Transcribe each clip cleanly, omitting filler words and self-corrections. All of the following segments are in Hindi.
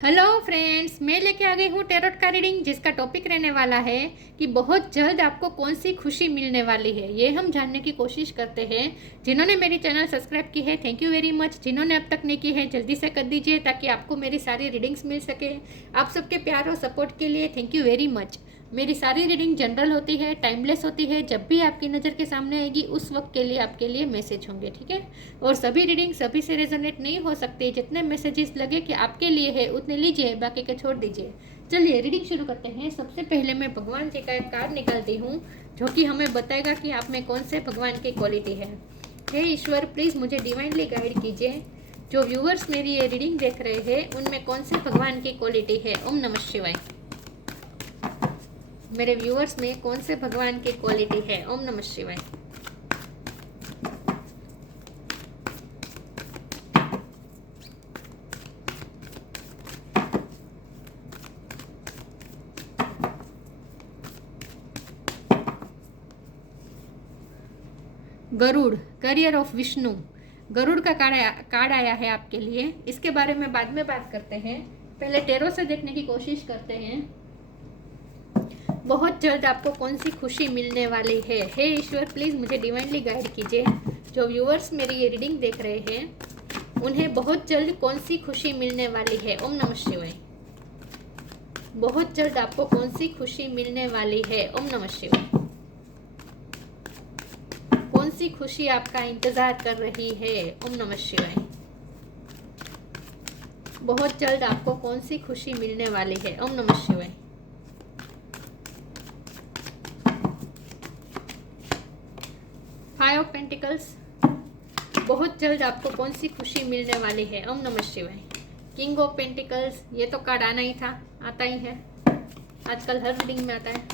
हेलो फ्रेंड्स, मैं लेके आ गई हूँ टैरोट का रीडिंग, जिसका टॉपिक रहने वाला है कि बहुत जल्द आपको कौन सी खुशी मिलने वाली है। ये हम जानने की कोशिश करते हैं। जिन्होंने मेरी चैनल सब्सक्राइब की है, थैंक यू वेरी मच। जिन्होंने अब तक नहीं की है, जल्दी से कर दीजिए ताकि आपको मेरी सारी रीडिंग्स मिल सके। आप सबके प्यार और सपोर्ट के लिए थैंक यू वेरी मच। मेरी सारी रीडिंग जनरल होती है, टाइमलेस होती है। जब भी आपकी नज़र के सामने आएगी उस वक्त के लिए आपके लिए मैसेज होंगे, ठीक है। और सभी रीडिंग सभी से रेजोनेट नहीं हो सकती। जितने मैसेजेस लगे कि आपके लिए है उतने लीजिए, बाकी के छोड़ दीजिए। चलिए रीडिंग शुरू करते हैं। सबसे पहले मैं भगवान जी का एक कार्ड निकालती हूँ जो कि हमें बताएगा कि आप में कौन से भगवान की क्वालिटी है। हे ईश्वर, प्लीज़ मुझे डिवाइनली गाइड कीजिए। जो व्यूअर्स मेरी ये रीडिंग देख रहे हैं उनमें कौन से भगवान की क्वालिटी है। ओम नमः शिवाय। मेरे व्यूअर्स में कौन से भगवान की क्वालिटी है। ओम नमः शिवाय। Garuda, carrier of Vishnu. गरुड़ का कार्ड आया है आपके लिए। इसके बारे में बाद में बात करते हैं, पहले टेरो से देखने की कोशिश करते हैं। बहुत जल्द आपको कौन सी खुशी मिलने वाली है। हे ईश्वर, प्लीज़ मुझे डिवाइनली गाइड कीजिए। जो व्यूअर्स मेरी ये रीडिंग देख रहे हैं उन्हें बहुत जल्द कौन सी खुशी मिलने वाली है। ओम नमः शिवाय। बहुत जल्द आपको कौन सी खुशी मिलने वाली है। ओम नमः शिवाय। कौन सी खुशी आपका इंतजार कर रही है। ओम नमः शिवाय। बहुत जल्द आपको कौन सी खुशी मिलने वाली है। ओम नमः शिवाय। Five of pentacles. बहुत जल्द आपको कौन सी खुशी मिलने वाली है। ओम नमः शिवाय। King of pentacles. ये तो कार्ड आना ही था, आता ही है, आजकल हर रीडिंग में आता है।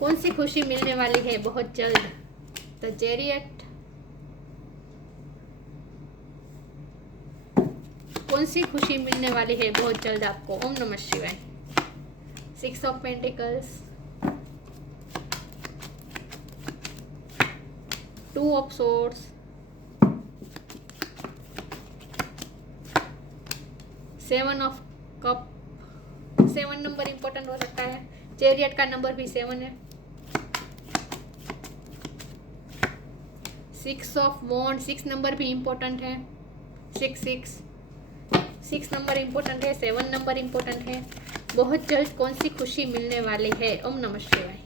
कौन सी खुशी मिलने वाली है बहुत जल्द। The chariot. कौन सी खुशी मिलने वाली है बहुत जल्द आपको। ओम नमः शिवाय। Six of pentacles. Two of swords. Seven of cup. 7 number important हो सकता है। चैरियट का नंबर भी 7 है। 6 ऑफ वॉन्ड। 6 नंबर भी इंपॉर्टेंट है। 6 नंबर इंपॉर्टेंट है। 7 नंबर इंपॉर्टेंट है। बहुत जल्द कौन सी खुशी मिलने वाली है। ओम नमः शिवाय।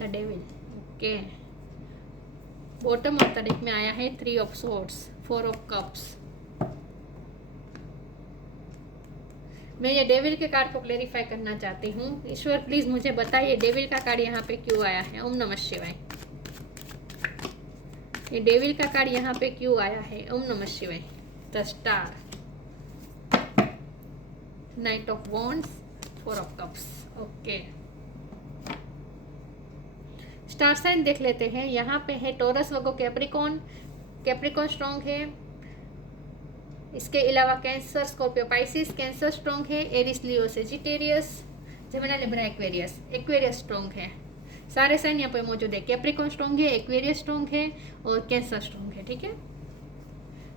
The devil. Okay, bottom of the deck में आया है 3 ऑफ सोर्ड्स, 4 ऑफ कप्स। मैं ये डेविल के कार्ड को क्लेरिफाई करना चाहती हूँ। ईश्वर, प्लीज मुझे बताइए डेविल का कार्ड यहाँ पे क्यों आया है। ओम नमः शिवाय। ये डेविल का कार्ड यहाँ पे क्यों आया है। ओम नमः शिवाय। The star, knight of wands, 4 of cups. Okay, star sign देख लेते हैं। यहाँ पे है Taurus, Virgo, Capricorn. Capricorn strong है। इसके अलावा Cancer, Scorpio, Pisces. Cancer strong है। Aries, Leo, Sagittarius, Gemini, Libra, Aquarius. Aquarius strong है। सारे साइन यहाँ पे मौजूद है। कैप्रिकॉन स्ट्रॉन्ग है, एक्वेरियस स्ट्रॉन्ग है और कैंसर स्ट्रॉन्ग है, ठीक है।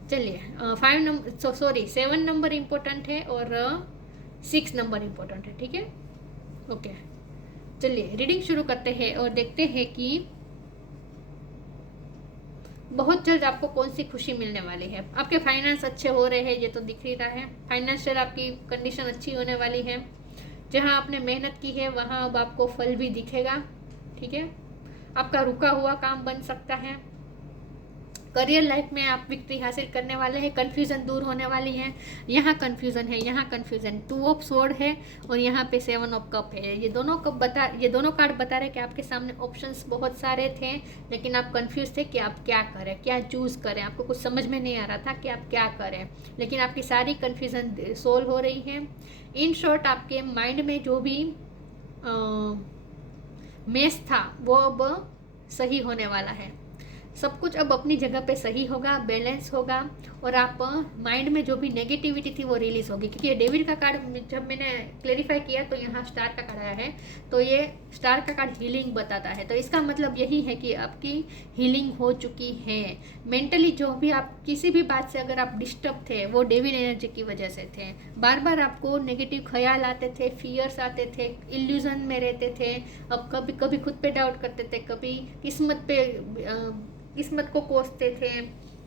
चलिए, 7 नंबर इंपॉर्टेंट है और 6 नंबर इंपॉर्टेंट है, ठीक है। ओके, चलिए रीडिंग शुरू करते हैं और देखते हैं कि बहुत जल्द आपको कौन सी खुशी मिलने वाली है। आपके फाइनेंस अच्छे हो रहे हैं, ये तो दिख ही रहा है। फाइनेंशियल आपकी कंडीशन अच्छी होने वाली है। जहां आपने मेहनत की है वहां अब आपको फल भी दिखेगा, ठीक है। आपका रुका हुआ काम बन सकता है। करियर लाइफ में आप विक्ट्री हासिल करने वाले हैं। कन्फ्यूजन दूर होने वाली है। यहाँ कन्फ्यूजन है, यहाँ कन्फ्यूजन। 2 ऑफ सोर्ड है और यहाँ पे 7 ऑफ कप है। ये दोनों कार्ड बता रहे कि आपके सामने ऑप्शंस बहुत सारे थे, लेकिन आप कंफ्यूज थे कि आप क्या करें, क्या चूज करें। आपको कुछ समझ में नहीं आ रहा था कि आप क्या करें, लेकिन आपकी सारी कन्फ्यूजन सोल्व हो रही है। इन शॉर्ट, आपके माइंड में जो भी मेस था वो अब सही होने वाला है। सब कुछ अब अपनी जगह पे सही होगा, बैलेंस होगा, और आप माइंड में जो भी नेगेटिविटी थी वो रिलीज होगी। क्योंकि ये डेविल का कार्ड जब मैंने क्लेरिफाई किया तो यहाँ स्टार का कार्ड आया है, तो ये स्टार का कार्ड हीलिंग बताता है। तो इसका मतलब यही है कि आपकी हीलिंग हो चुकी है। मेंटली जो भी आप किसी भी बात से अगर आप डिस्टर्ब थे, वो डेविल एनर्जी की वजह से थे। बार बार आपको नेगेटिव ख्याल आते थे, फियर्स आते थे, इल्यूजन में रहते थे। अब कभी कभी खुद पे डाउट करते थे, कभी किस्मत को कोसते थे,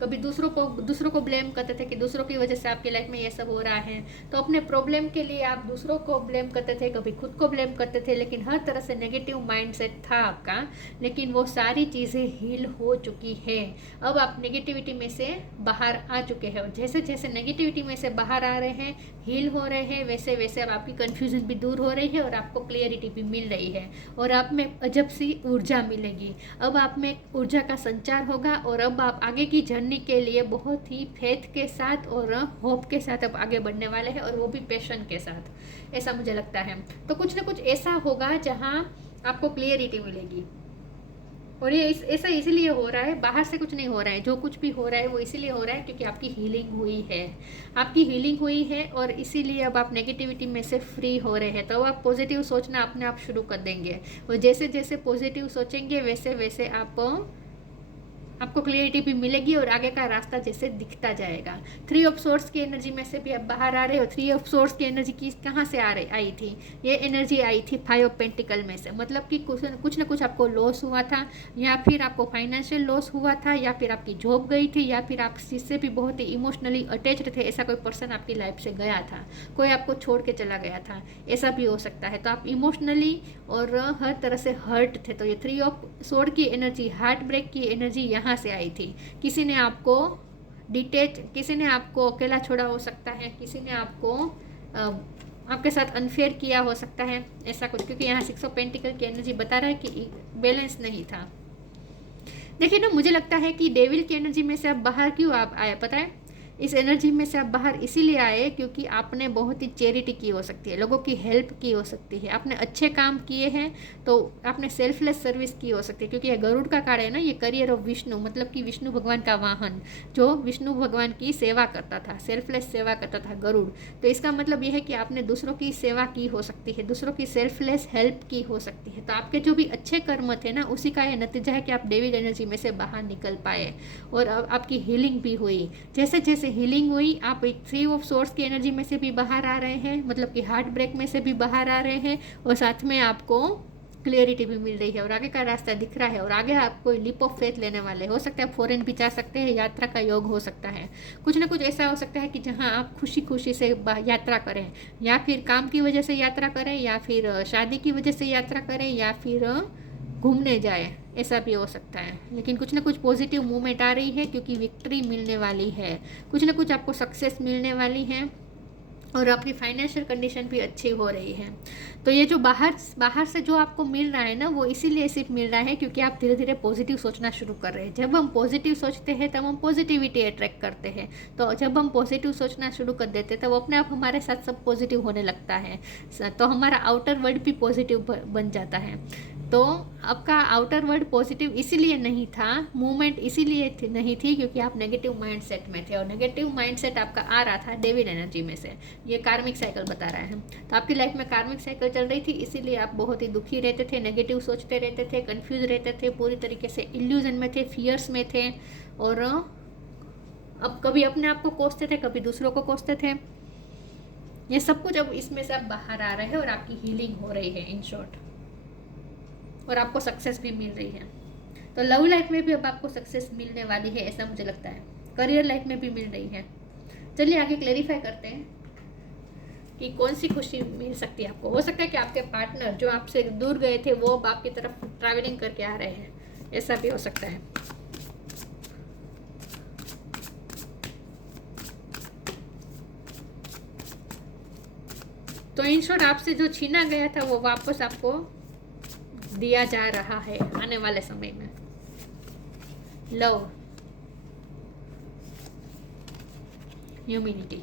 कभी दूसरों को ब्लेम करते थे कि दूसरों की वजह से आपकी लाइफ में ये सब हो रहा है। तो अपने प्रॉब्लम के लिए आप दूसरों को ब्लेम करते थे, कभी खुद को ब्लेम करते थे, लेकिन हर तरह से नेगेटिव माइंडसेट था आपका। लेकिन वो सारी चीज़ें हील हो चुकी है। अब आप नेगेटिविटी में से बाहर आ चुके हैं, और जैसे जैसे नेगेटिविटी में से बाहर आ रहे हैं, हील हो रहे हैं, वैसे वैसे अब आपकी कन्फ्यूजन भी दूर हो रही है और आपको क्लियरिटी भी मिल रही है, और आप में अजब सी ऊर्जा मिलेगी। अब आप में ऊर्जा का संचार होगा, और अब आप आगे की जर्नी के लिए बहुत ही फेथ के साथ और होप के साथ अब आगे बढ़ने वाले हैं, और वो भी पैशन के साथ, ऐसा मुझे लगता है। तो कुछ ना कुछ ऐसा होगा जहां आपको क्लियरिटी मिलेगी, और ये ऐसा इसीलिए हो रहा है, बाहर से कुछ नहीं हो रहा है। जो कुछ भी हो रहा है वो इसीलिए हो रहा है क्योंकि आपकी हीलिंग हुई है, आपकी हीलिंग हुई है, और इसीलिए अब आप नेगेटिविटी में से फ्री हो रहे हैं। तो आप पॉजिटिव सोचना अपने आप शुरू कर देंगे, और जैसे जैसे पॉजिटिव सोचेंगे वैसे वैसे आपको क्लियरिटी भी मिलेगी, और आगे का रास्ता जैसे दिखता जाएगा। 3 ऑफ सोर्स की एनर्जी में से भी आप बाहर आ रहे हो। 3 ऑफ सोर्स की एनर्जी की कहाँ से आई थी? ये एनर्जी आई थी 5 ऑफ पेंटिकल में से। मतलब कि कुछ ना कुछ आपको लॉस हुआ था, या फिर आपको फाइनेंशियल लॉस हुआ था, या फिर आपकी जॉब गई थी, या फिर आप जिससे भी बहुत ही इमोशनली अटैच्ड थे, ऐसा कोई पर्सन आपकी लाइफ से गया था, कोई आपको छोड़ के चला गया था, ऐसा भी हो सकता है। तो आप इमोशनली और हर तरह से हर्ट थे। तो ये 3 ऑफ सोर्ड की एनर्जी, हार्ट ब्रेक की एनर्जी यहाँ से आई थी। किसी ने आपको किसी ने आपको अकेला छोड़ा हो सकता है, किसी ने आपको आपके साथ अनफेयर किया हो सकता है, ऐसा कुछ। क्योंकि यहाँ 6 ऑफ पेंटिकल की एनर्जी बता रहा है कि बैलेंस नहीं था। देखिए ना, मुझे लगता है कि डेविल की एनर्जी में से आप बाहर क्यों आप आए पता है? इस एनर्जी में से आप बाहर इसीलिए आए क्योंकि आपने बहुत ही चैरिटी की हो सकती है, लोगों की हेल्प की हो सकती है, आपने अच्छे काम किए हैं, तो आपने सेल्फलेस सर्विस की हो सकती है। क्योंकि ये गरुड़ का कार्ड है ना, ये करियर ऑफ विष्णु, मतलब कि विष्णु भगवान का वाहन जो विष्णु भगवान की सेवा करता था, सेल्फलेस सेवा करता था गरुड़। तो इसका मतलब यह है कि आपने दूसरों की सेवा की हो सकती है, दूसरों की सेल्फलेस हेल्प की हो सकती है। तो आपके जो भी अच्छे कर्म थे ना, उसी का यह नतीजा है कि आप डेविल एनर्जी में से बाहर निकल पाए, और आपकी हीलिंग भी हुई। जैसे जैसे हीलिंग हुई, आप एक 3 ऑफ सोर्स की एनर्जी में से भी बाहर आ रहे हैं, मतलब कि हार्ट ब्रेक में से भी बाहर आ रहे हैं, और साथ में आपको क्लियरिटी भी मिल रही है, और आगे का रास्ता दिख रहा है, और आगे आप कोई लिप ऑफ फेथ लेने वाले हो सकते हैं, फॉरेन भी जा सकते हैं, यात्रा का योग हो सकता है, कुछ ना कुछ ऐसा हो सकता है कि जहां आप खुशी खुशी से यात्रा करें, या फिर काम की वजह से यात्रा करें, या फिर शादी की वजह से यात्रा करें, या फिर घूमने जाए, ऐसा भी हो सकता है। लेकिन कुछ ना कुछ पॉजिटिव मूवमेंट आ रही है, क्योंकि विक्ट्री मिलने वाली है, कुछ ना कुछ आपको सक्सेस मिलने वाली है, और आपकी फाइनेंशियल कंडीशन भी अच्छी हो रही है। तो ये जो बाहर से जो आपको मिल रहा है ना, वो इसीलिए सिर्फ मिल रहा है क्योंकि आप धीरे धीरे पॉजिटिव सोचना शुरू कर रहे हैं। जब हम पॉजिटिव सोचते हैं तब हम पॉजिटिविटी अट्रैक्ट करते हैं। तो जब हम पॉजिटिव सोचना शुरू कर देते हैं तब अपने आप हमारे साथ सब पॉजिटिव होने लगता है, तो हमारा आउटर वर्ल्ड भी पॉजिटिव बन जाता है। तो आपका आउटर वर्ल्ड पॉजिटिव इसीलिए नहीं था, मूवमेंट इसीलिए नहीं थी क्योंकि आप नेगेटिव माइंडसेट में थे, और नेगेटिव माइंडसेट आपका आ रहा था डेविल एनर्जी में से। ये कार्मिक साइकिल बता रहा है। तो आपकी लाइफ में कार्मिक साइकिल चल रही थी, इसीलिए आप बहुत ही दुखी रहते थे, नेगेटिव सोचते रहते थे, कंफ्यूज रहते थे, पूरी तरीके से इल्यूजन में थे, फियर्स में थे, और अब कभी अपने आप को कोसते थे, कभी दूसरों को कोसते थे। ये सब कुछ अब इसमें से आप बाहर आ रहे हैं, और आपकी हीलिंग हो रही है इन शॉर्ट, और आपको सक्सेस भी मिल रही है। तो लव लाइफ में भी अब आपको सक्सेस मिलने वाली है, ऐसा मुझे लगता है। करियर लाइफ में भी मिल रही है। चलिए आगे क्लेरिफाई करते हैं कि कौन सी खुशी मिल सकती है आपको। हो सकता है कि आपके पार्टनर जो आपसे दूर गए थे वो अब आपकी तरफ ट्रैवलिंग करके आ रहे हैं, ऐसा भी हो सकता है। तो इन शॉर्ट आपसे जो छीना गया था वो वापस आपको दिया जा रहा है आने वाले समय में। लव, ह्यूमिनिटी,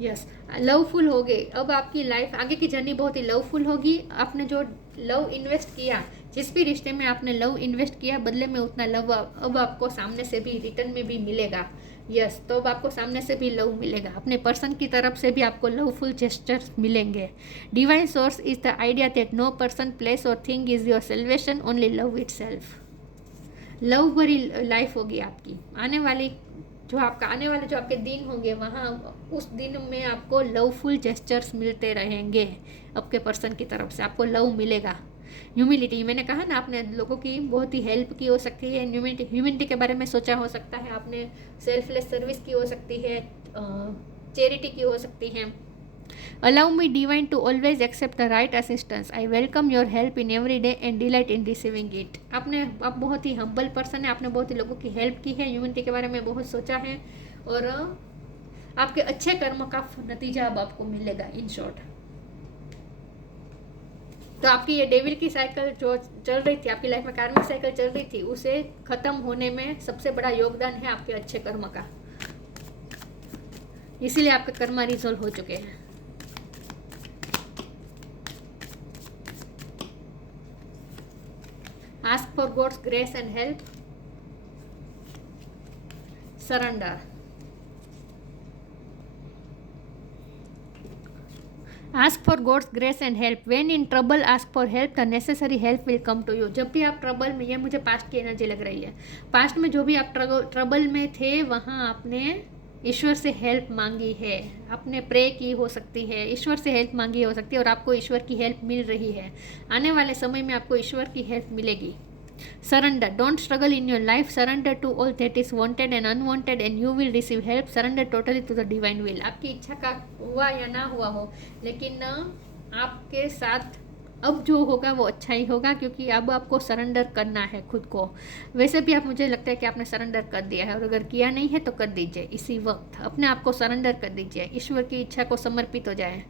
यस, लवफुल हो गए। अब आपकी लाइफ आगे की जर्नी बहुत ही लवफुल होगी। आपने जो लव इन्वेस्ट किया, जिस भी रिश्ते में आपने लव इन्वेस्ट किया, बदले में उतना लव अब आपको सामने से भी रिटर्न में भी मिलेगा। यस, तो अब आपको सामने से भी लव मिलेगा, अपने पर्सन की तरफ से भी आपको लवफुल जेस्चर्स मिलेंगे। Divine source is the idea that no person, place और thing is your salvation, only love itself. Love भरी लाइफ होगी आपकी। आने वाले जो आपके दिन होंगे, वहाँ उस दिन में आपको लवफुल जेस्चर्स मिलते रहेंगे आपके पर्सन की तरफ से, आपको लव मिलेगा। ह्यूमिलिटी, मैंने कहा ना, आपने लोगों की बहुत ही हेल्प की हो सकती है, ह्यूमिलिटी के बारे में सोचा हो सकता है आपने, सेल्फलेस सर्विस की हो सकती है, चैरिटी की हो सकती है। Allow me divine to always accept the right assistance, I welcome your help in every day and delight in receiving it. आप बहुत ही हम्बल पर्सन है, आपने बहुत ही लोगों की हेल्प की है, ह्यूमिलिटी के बारे में बहुत सोचा है, और आपके अच्छे कर्म का नतीजा अब आपको मिलेगा। इन शॉर्ट, तो आपकी ये डेविल की साइकिल जो चल रही थी, आपकी लाइफ में कार्मिक साइकिल चल रही थी, उसे खत्म होने में सबसे बड़ा योगदान है आपके अच्छे कर्म का। इसीलिए आपके कर्म रिजॉल्व हो चुके हैं। Ask for God's grace and help, surrender. Ask for God's grace and help, when in trouble ask for help, the necessary help will come to you. जब भी आप ट्रबल में, ये मुझे पास्ट की एनर्जी लग रही है, पास्ट में जो भी आप ट्रबल में थे, वहाँ आपने ईश्वर से हेल्प मांगी है, आपने प्रे की हो सकती है, ईश्वर से हेल्प मांगी हो सकती है, और आपको ईश्वर की हेल्प मिल रही है। आने वाले समय में आपको ईश्वर की हेल्प मिलेगी। Surrender. Don't struggle in your life. Surrender to all that is wanted and unwanted and you will receive help. Surrender totally to the divine will. आपकी इच्छा का हुआ या ना हुआ हो, लेकिन आपके साथ अब जो होगा वो अच्छा ही होगा, क्योंकि अब आपको सरेंडर करना है खुद को। वैसे भी आप, मुझे लगता है कि आपने सरेंडर कर दिया है, और अगर किया नहीं है तो कर दीजिए इसी वक्त, अपने आप को सरेंडर कर दीजिए, ईश्वर की इच्छा को समर्पित हो जाए।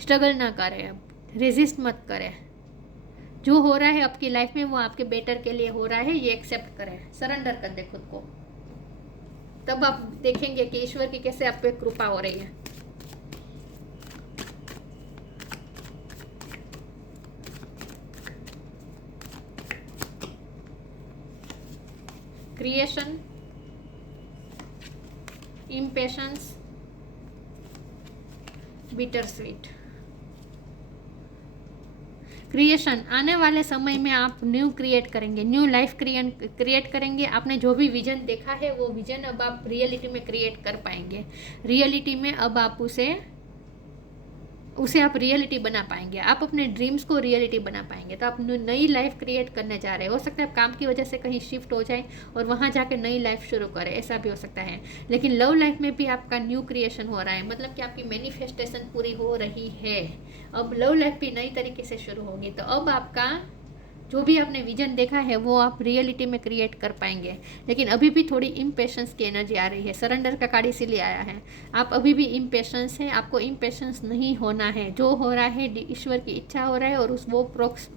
स्ट्रगल ना करें, अब रेजिस्ट मत करें। जो हो रहा है आपकी लाइफ में वो आपके बेटर के लिए हो रहा है, ये एक्सेप्ट करें, सरेंडर कर दे खुद को। तब आप देखेंगे कि ईश्वर की कैसे आप पे कृपा हो रही है। Creation, impatience, bitter sweet. Creation, आने वाले समय में आप न्यू क्रिएट करेंगे, न्यू लाइफ क्रिएट करेंगे। आपने जो भी विजन देखा है वो विजन अब आप रियलिटी में क्रिएट कर पाएंगे। रियलिटी में अब आप उसे आप रियलिटी बना पाएंगे, आप अपने ड्रीम्स को रियलिटी बना पाएंगे। तो आप नई लाइफ क्रिएट करने जा रहे हैं। हो सकता है आप काम की वजह से कहीं शिफ्ट हो जाए और वहाँ जाके नई लाइफ शुरू करें, ऐसा भी हो सकता है। लेकिन लव लाइफ में भी आपका न्यू क्रिएशन हो रहा है, मतलब कि आपकी मैनिफेस्टेशन पूरी हो रही है। अब लव लाइफ भी नई तरीके से शुरू होगी। तो अब आपका जो भी आपने विजन देखा है वो आप रियलिटी में क्रिएट कर पाएंगे। लेकिन अभी भी थोड़ी इम्पेशेंस की एनर्जी आ रही है, सरेंडर का कार्ड इसीलिए आया है। आप अभी भी इम्पेशेंस है, आपको इम्पेशेंस नहीं होना है। जो हो रहा है ईश्वर की इच्छा हो रहा है, और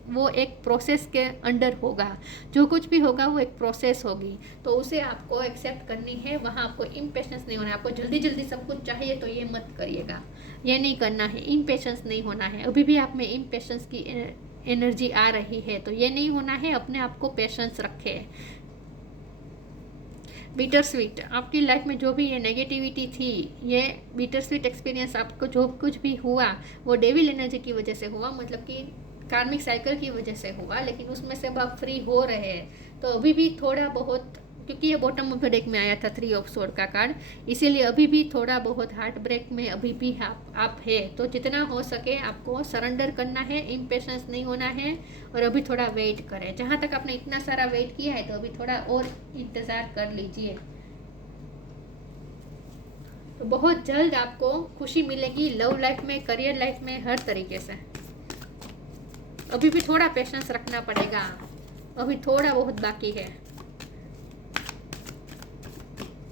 वो एक प्रोसेस के अंडर होगा। जो कुछ भी होगा वो एक प्रोसेस होगी, तो उसे आपको एक्सेप्ट करनी है। वहाँ आपको इम्पेशेंस नहीं होना है। आपको जल्दी जल्दी सब कुछ चाहिए तो ये मत करिएगा, ये नहीं करना है। इम्पेशेंस नहीं होना है। अभी भी आप में इम्पेशेंस की एनर्जी आ रही है, तो ये नहीं होना है। अपने आप को पेशेंस रखें। बिटर स्वीट, आपकी लाइफ में जो भी ये नेगेटिविटी थी, ये बिटर स्वीट एक्सपीरियंस, आपको जो कुछ भी हुआ वो डेविल एनर्जी की वजह से हुआ, मतलब कि कार्मिक साइकिल की वजह से हुआ। लेकिन उसमें से अब आप फ्री हो रहे हैं। तो अभी भी थोड़ा बहुत, क्योंकि ये बॉटम ऑफ द डेक में आया था 3 ऑफ सोर्ड का कार्ड, इसीलिए अभी भी थोड़ा बहुत हार्ट ब्रेक में अभी भी आप है। तो जितना हो सके आपको सरेंडर करना है, इम्पेशेंस नहीं होना है, और अभी थोड़ा वेट करें। जहाँ तक आपने इतना सारा वेट किया है तो अभी थोड़ा और इंतज़ार कर लीजिए। तो बहुत जल्द आपको खुशी मिलेगी लव लाइफ में, करियर लाइफ में, हर तरीके से। अभी भी थोड़ा पेशेंस रखना पड़ेगा, अभी थोड़ा बहुत बाकी है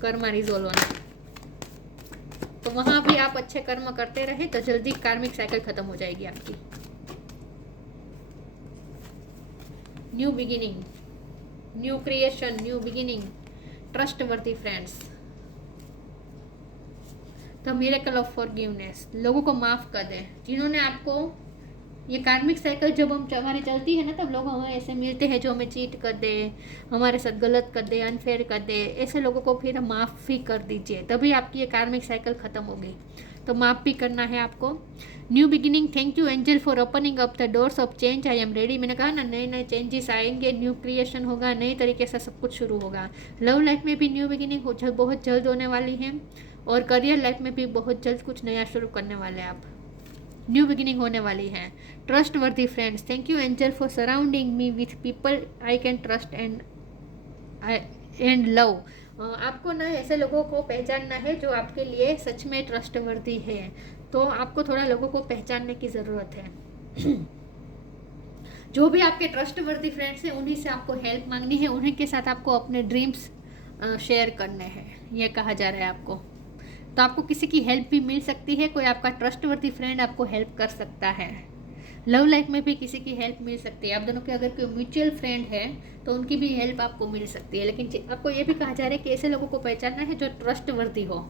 कर्म रिजोल्व होना। तो वहां भी आप अच्छे कर्म करते रहे तो जल्दी कार्मिक साइकिल खत्म हो जाएगी आपकी। New beginning, new creation, new beginning, trustworthy friends, the miracle of forgiveness. लोगों को माफ कर दें जिन्होंने आपको ये कार्मिक साइकिल जब हम हमारी चलती है ना, तब लोग हमें ऐसे मिलते हैं जो हमें चीट कर दे, हमारे साथ गलत कर दे, अनफेयर कर दे। ऐसे लोगों को फिर माफ़ भी कर दीजिए, तभी आपकी ये कार्मिक साइकिल ख़त्म होगी। तो माफ़ भी करना है आपको। New beginning, thank you angel for opening up the doors of change, I am ready. मैंने कहा ना, नए नए चेंजेस आएंगे, न्यू क्रिएशन होगा, नई तरीके से सब कुछ शुरू होगा। लव लाइफ में भी न्यू बिगिनिंग बहुत जल्द होने वाली है, और करियर लाइफ में भी बहुत जल्द कुछ नया शुरू करने वाले हैं आप। न्यू बिगिनिंग होने वाली है। ट्रस्ट वर्दी friends, thank you angel for surrounding me with people I can trust and love. आपको ना ऐसे लोगों को पहचानना है जो आपके लिए सच में ट्रस्ट वर्दी है। तो आपको थोड़ा लोगों को पहचानने की ज़रूरत है। जो भी आपके ट्रस्ट वर्दी फ्रेंड्स हैं, उन्हीं से आपको हेल्प मांगनी है, उन्हीं के साथ आपको अपने ड्रीम्स शेयर करने हैं, ये कहा जा रहा है आपको। तो आपको किसी की हेल्प भी मिल सकती है, कोई आपका ट्रस्टवर्दी फ्रेंड आपको हेल्प कर सकता है। लव लाइफ में भी किसी की हेल्प मिल सकती है। आप दोनों के अगर कोई म्यूचुअल फ्रेंड है तो उनकी भी हेल्प आपको मिल सकती है, लेकिन आपको ये भी कहा जा रहा है कि ऐसे लोगों को पहचानना है जो ट्रस्टवर्दी हो।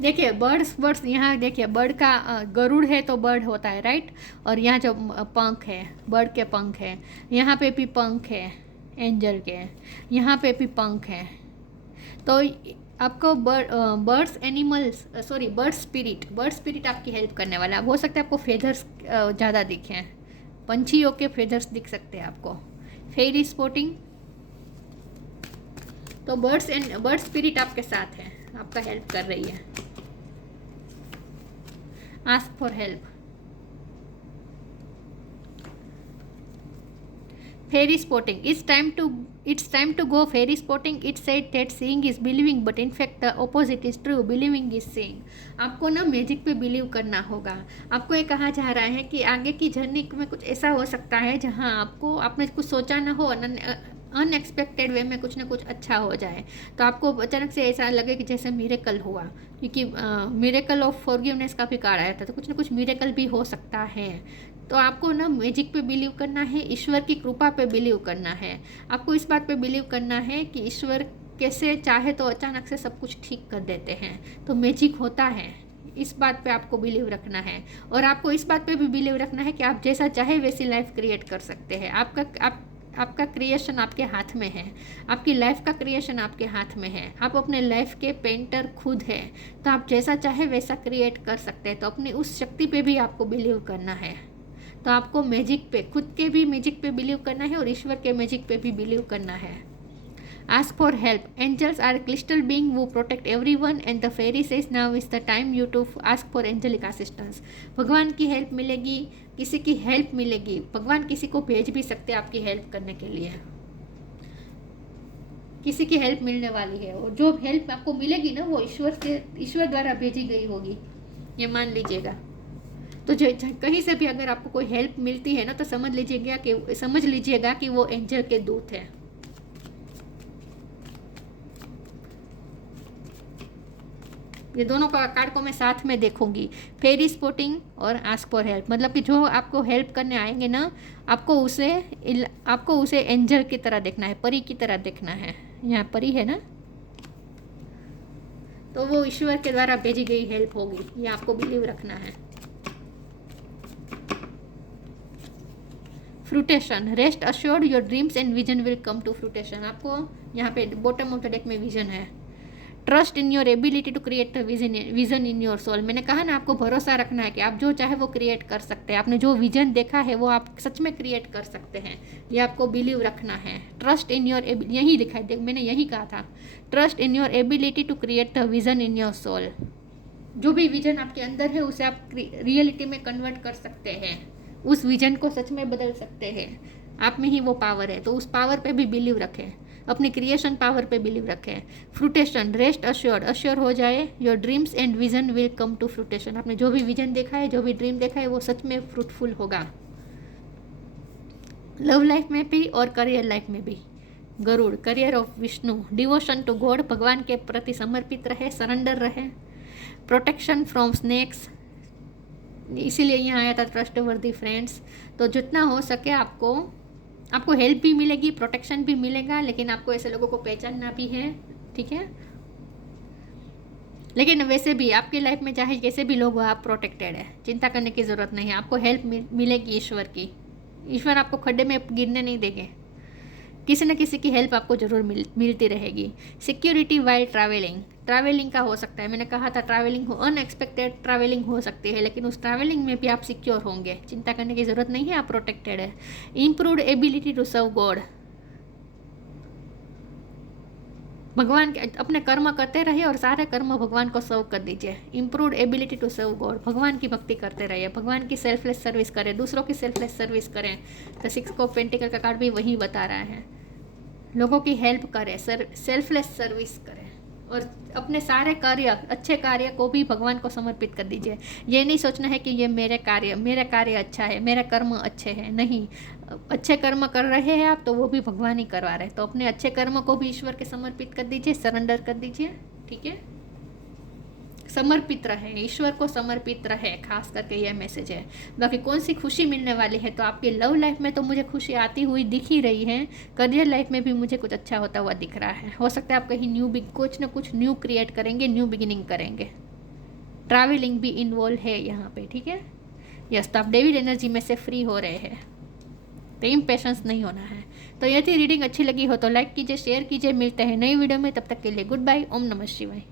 देखिए बर्ड्स यहाँ देखिए, बर्ड का गरुड़ है तो बर्ड होता है, राइट। और यहाँ जो पंख है, बर्ड के पंख है, यहाँ पे भी पंख है एंजल के, यहाँ पे भी पंख है। तो आपको birds animals sorry bird spirit आपकी हेल्प करने वाला है। हो सकता है आपको फेदर्स ज़्यादा दिखें, पंछियों के फेदर्स दिख सकते हैं आपको। फेरी स्पॉटिंग, तो बर्ड स्पिरिट आपके साथ है, आपका हेल्प कर रही है। Ask for help. Fairy spotting. It's time to go fairy spotting. It said that seeing is believing, but in fact the opposite is true. Believing is seeing. आपको ना मैजिक पे बिलीव करना होगा। आपको ये कहा जा रहा है कि आगे की जर्नी में कुछ ऐसा हो सकता है जहाँ आपने कुछ सोचा ना हो, अनएक्सपेक्टेड वे में कुछ ना कुछ अच्छा हो जाए। तो आपको अचानक से ऐसा लगे कि जैसे मिरेकल हुआ, क्योंकि मिरेकल ऑफ फॉरगिवनेस का भी कार्ड आया था, तो कुछ ना कुछ मिरेकल भी हो सकता है। तो आपको ना मैजिक पे बिलीव करना है, ईश्वर की कृपा पे बिलीव करना है। आपको इस बात पे बिलीव करना है कि ईश्वर कैसे चाहे तो अचानक से सब कुछ ठीक कर देते हैं, तो मैजिक होता है। इस बात पे आपको बिलीव रखना है, और आपको इस बात पे भी बिलीव रखना है कि आप जैसा चाहे वैसी लाइफ क्रिएट कर सकते हैं। आपका क्रिएशन आपके हाथ में है, आपकी लाइफ का क्रिएशन आपके हाथ में है। आप अपने लाइफ के पेंटर खुद हैं, तो आप जैसा चाहे वैसा क्रिएट कर सकते हैं। तो अपनी उस शक्ति पे भी आपको बिलीव करना है। तो आपको मैजिक पे, खुद के भी मैजिक पे बिलीव करना है और ईश्वर के मैजिक पे भी बिलीव करना है। Ask for help. Angels are crystal being वो protect everyone and the fairy says now is the time you to ask for angelic assistance. भगवान की हेल्प मिलेगी, किसी की हेल्प मिलेगी, भगवान किसी को भेज भी सकते हैं आपकी हेल्प करने के लिए। किसी की हेल्प मिलने वाली है, और जो हेल्प आपको मिलेगी ना वो ईश्वर द्वारा भेजी गई होगी, ये मान लीजिएगा। तो कहीं से भी अगर आपको कोई हेल्प मिलती है ना, तो समझ लीजिएगा कि वो एंजल के दूत है। ये दोनों का कार्ड को मैं साथ में देखूंगी, फेरी स्पॉटिंग और आस्क फॉर हेल्प। मतलब कि जो आपको हेल्प करने आएंगे ना, आपको उसे एंजल की तरह देखना है, परी की तरह देखना है। यहाँ परी है ना, तो वो ईश्वर के द्वारा भेजी गई हेल्प होगी, ये आपको बिलीव रखना है। Fruition, rest assured your dreams and vision will come to fruition. आपको यहाँ पे बॉटम ऑफ द डेक में विजन है। Trust in your ability to create the vision in your soul. मैंने कहा ना, आपको भरोसा रखना है कि आप जो चाहे वो क्रिएट कर सकते हैं। आपने जो विजन देखा है वो आप सच में क्रिएट कर सकते हैं, ये आपको बिलीव रखना है। ट्रस्ट इन योर, यही दिखाई दे, मैंने यही कहा था, trust in your ability to create the vision in your soul. जो भी विजन आपके अंदर है उसे आप रियलिटी में कन्वर्ट कर सकते हैं, उस विजन को सच में बदल सकते हैं। आप में ही वो पावर है, तो उस पावर पे भी बिलीव रखें, अपनी क्रिएशन पावर पे बिलीव रखें। फ्रूटेशन, रेस्ट अश्योर्ड, अश्योर हो जाए your dreams and vision will come to fruition. आपने जो भी विजन देखा है, जो भी ड्रीम देखा है, वो सच में फ्रूटफुल होगा। लव लाइफ में भी और करियर लाइफ में भी। Garuda, carrier of Vishnu, devotion to God, भगवान के प्रति समर्पित रहे, सरेंडर रहे। प्रोटेक्शन फ्रॉम स्नेक्स, इसीलिए यहाँ आया था ट्रस्टवर्दी फ्रेंड्स। तो जितना हो सके आपको हेल्प भी मिलेगी, प्रोटेक्शन भी मिलेगा, लेकिन आपको ऐसे लोगों को पहचानना भी है, ठीक है। लेकिन वैसे भी आपकी लाइफ में चाहे कैसे भी लोग हो, आप प्रोटेक्टेड है, चिंता करने की ज़रूरत नहीं है। आपको हेल्प मिलेगी ईश्वर की। ईश्वर आपको खड्डे में गिरने नहीं देंगे, किसी न किसी की हेल्प आपको ज़रूर मिलती रहेगी। सिक्योरिटी वाइल ट्रैवलिंग का हो सकता है, मैंने कहा था ट्रैवलिंग हो, अनएक्सपेक्टेड ट्रैवलिंग हो सकती है, लेकिन उस ट्रैवलिंग में भी आप सिक्योर होंगे, चिंता करने की ज़रूरत नहीं है, आप प्रोटेक्टेड है। Improved ability to serve God, भगवान के अपने कर्म करते रहिए और सारे कर्म भगवान को सर्व कर दीजिए। Improved ability to serve God, भगवान की भक्ति करते रहिए, भगवान की सेल्फलेस सर्विस करें, दूसरों की सेल्फलेस सर्विस करें। तो 6 ऑफ पेंटिकल का कार्ड भी वही बता रहा है, लोगों की हेल्प करें, सेल्फलेस सर्विस करें और अपने सारे कार्य, अच्छे कार्य को भी भगवान को समर्पित कर दीजिए। ये नहीं सोचना है कि ये मेरा कार्य अच्छा है, मेरे कर्म अच्छे हैं, नहीं। अच्छे कर्म कर रहे हैं आप तो वो भी भगवान ही करवा रहे हैं, तो अपने अच्छे कर्म को भी ईश्वर के समर्पित कर दीजिए, सरेंडर कर दीजिए, ठीक है। समर्पित रहे, ईश्वर को समर्पित रहे, खास करके यह मैसेज है। बाकी कौन सी खुशी मिलने वाली है, तो आपकी लव लाइफ में तो मुझे खुशी आती हुई दिख ही रही है, करियर लाइफ में भी मुझे कुछ अच्छा होता हुआ दिख रहा है। हो सकता है आप कहीं कुछ ना कुछ न्यू क्रिएट करेंगे, न्यू बिगिनिंग करेंगे। ट्रैवलिंग भी इन्वॉल्व है यहाँ पे, ठीक है। यस, तो आप डेविड एनर्जी में से फ्री हो रहे हैं, तो इम्पेशंस नहीं होना है। तो यदि रीडिंग अच्छी लगी हो तो लाइक कीजिए, शेयर कीजिए। मिलते हैं नई वीडियो में, तब तक के लिए गुड बाय। ओम नमः शिवाय।